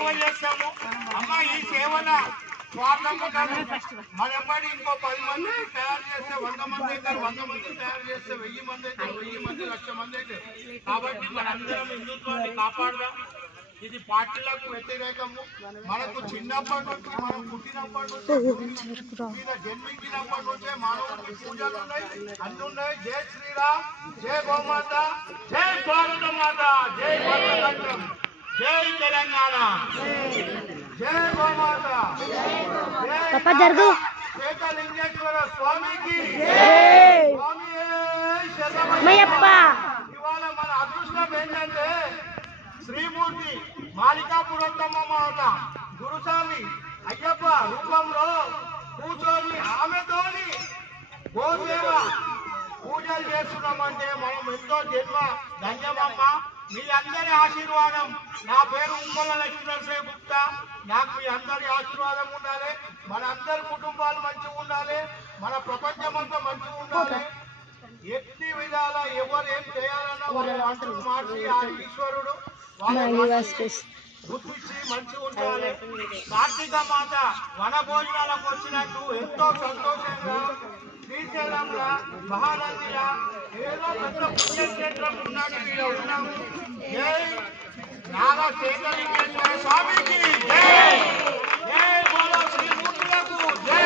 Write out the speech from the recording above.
సేవ చేస్తాము అమ్మ. ఈ సేవల స్వార్థంగా కాదు, మన ఎప్పటి ఇంకో 10 మంది తయారు చేస్తే 100 మంది అవుతారు, 100 మంది తయారు చేస్తే 1000 మంది అవుతారు, 1000 మంది 1,00,000 మంది అవుతారు. కాబట్టి మనందరం హిందుత్వాన్ని కాపాడదాం. ఇది పార్టీలకు వ్యతిరేకము. మనకు చిన్నప్పటి నుంచి, మనం పుట్టినప్పటి నుంచి, మీద జన్మించినప్పటి నుంచే మానవుడికి పూజలు ఉన్నాయి, అన్ని ఉన్నాయి. జై శ్రీరామ్, జై గోమాత, జై భారత మాత, జై భద్రకంఠం, జై తెలంగాణ, జై గోమాత, జై శేఖలింగేశ్వర స్వామికి. ఇవాళ మన అదృష్టం ఏంటంటే శ్రీమూర్తి మాలికాపురత్తమ్మ మాత గురుస్వామి అయ్యప్ప రూపంలో కూర్చొని ఆమెతోని గోసేవ పూజలు చేస్తున్నామంటే మనం ఎంతో జన్మ ధన్యమమ్మ. మీ అందరి ఆశీర్వాదం. నా పేరు ఉమ్మల లక్ష్మీనరసింహ గుప్తా. నాకు మీ అందరి ఆశీర్వాదం ఉండాలి. మన అందరి కుటుంబాలు మంచిగా ఉండాలి. మన ప్రపంచం అంతా మంచిగా ఉండాలి. ఎన్ని విధాల ఎవరు ఏం చేయాలన్నా వాళ్ళ వంటలు మార్చి ఆ ఈశ్వరుడు గుర్తించి మంచిగా ఉండాలి. కార్తీక మాత వన భోజనాలకు వచ్చినట్టు ఎంతో సంతోషంగా శ్రీశైలంలో మహానందిలా ఏదో పెద్ద పుణ్యక్షేత్రం ఉన్నట్టు ఇలా ఉన్నాము. జై నాగా శేఖలింగేశ్వర స్వామికి జై, జై బోలో శ్రీమూర్తులకు జై.